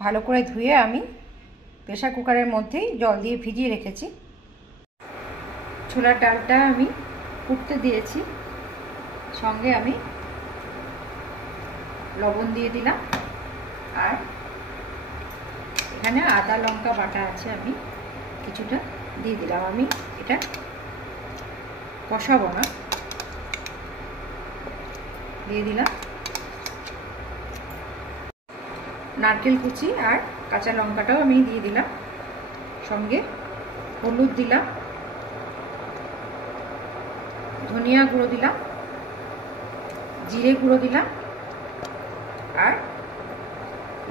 ভালো করে ধুয়ে আমি প্রেসার কুকারের মধ্যেই জল দিয়ে ভিজিয়ে রেখেছি। ছোলার ডালটা আমি ফুটতে দিয়েছি, সঙ্গে আমি লবণ দিয়ে দিলাম, আর এখানে আদা লঙ্কা বাটা আছে আমি কিছুটা দিয়ে দিলাম। আমি এটা কষাবো না, দিয়ে দিলাম নারকেল কুচি আর কাঁচা লঙ্কাটাও আমি দিয়ে দিলাম, সঙ্গে হলুদ দিলাম, ধনিয়া গুঁড়ো দিলাম, জিরে গুঁড়ো দিলাম আর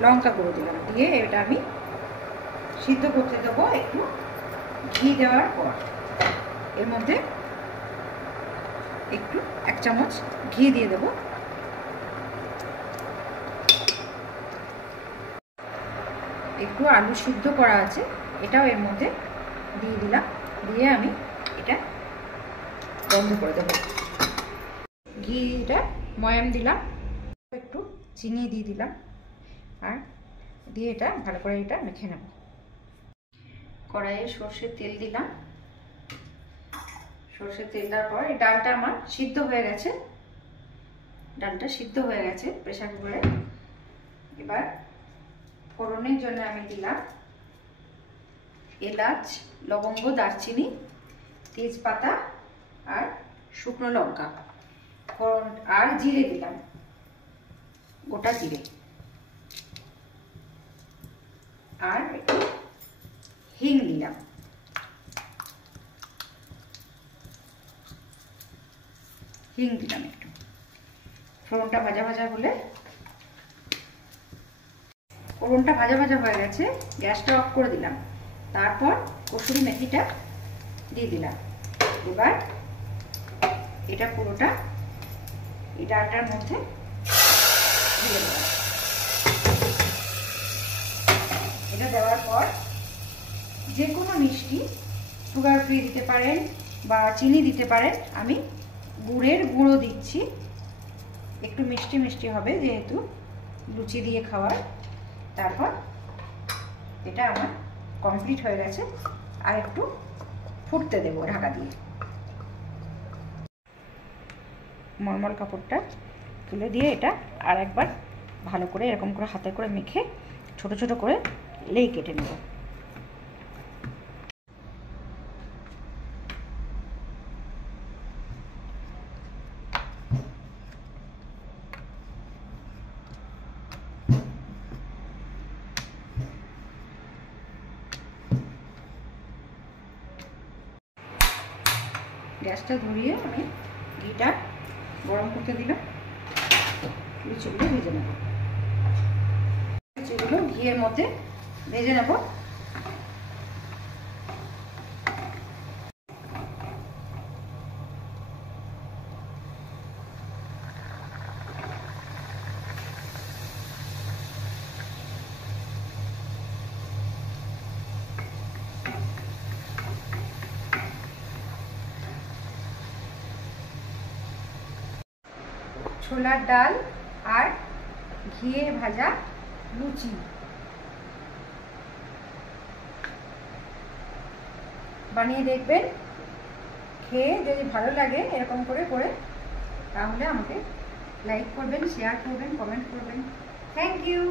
লঙ্কা গুঁড়ো দিলাম। দিয়ে এটা আমি সিদ্ধ করতে দেবো একটু ঘি দেওয়ার পর। এর মধ্যে একটু 1 চামচ ঘি দিয়ে দেবো। একটু আলু সিদ্ধ করা আছে, এটাও এর মধ্যে দিয়ে দিলাম। দিয়ে আমি এটা বন্ধ করে দেবো। ঘিটা ময়াম দিলাম, একটু চিনি দিয়ে দিলাম, আর দিয়ে এটা ভালো করে এটা মেখে নেব। কড়াইয়ে সর্ষের তেল দিলাম। সর্ষের তেল দেওয়ার পর এই ডালটা আমার সিদ্ধ হয়ে গেছে, ডালটা সিদ্ধ হয়ে গেছে প্রেসার কুকারে। এবার ফোড়নের জন্য আমি দিলাম এলাচ, লবঙ্গ, দারচিনি, তেজপাতা আর শুকনো লঙ্কা, ফোড়ন আর জিরে দিলাম, গোটা জিরে, আর একটু হিং দিলাম। হিং দিলাম একটু। ফোড়নটা ভাজা ভাজা হলে, ফোড়নটা ভাজা ভাজা হয়ে গেছে, গ্যাসটা অফ করে দিলাম। তারপর কসুরি মেথিটা দিয়ে দিলাম। এবার এটা পুরোটা এই ডালটার মধ্যে দিয়ে দিলাম। এটা দেওয়ার পর যে কোনো মিষ্টি, সুগার ফ্রি দিতে পারেন বা চিনি দিতে পারেন। আমি গুড়ের গুঁড়ো দিচ্ছি, একটু মিষ্টি মিষ্টি হবে যেহেতু লুচি দিয়ে খাওয়ার। তারপর এটা আমার কমপ্লিট হয়ে গেছে, আর একটু ফুটতে দেবো ঢাকা দিয়ে। মলমল কাপড়টা তুলে দিয়ে এটা আর একবার ভালো করে এরকম করে হাতে করে মেখে ছোট ছোট করে লেই কেটে নেব। গ্যাসটা ধরিয়ে আমি ঘিটা গরম করতে দিলাম, লুচিগুলো ভেজে নেব। লুচিগুলো ঘিয়ের মধ্যে ভেজে নেব। ছোলার ডাল আর ঘিয়ে ভাজা লুচি বানিয়ে দেখবেন। খেয়ে যদি ভালো লাগে এরকম করে করে, তাহলে আমাকে লাইক করবেন, শেয়ার করবেন, কমেন্ট করবেন। Thank you.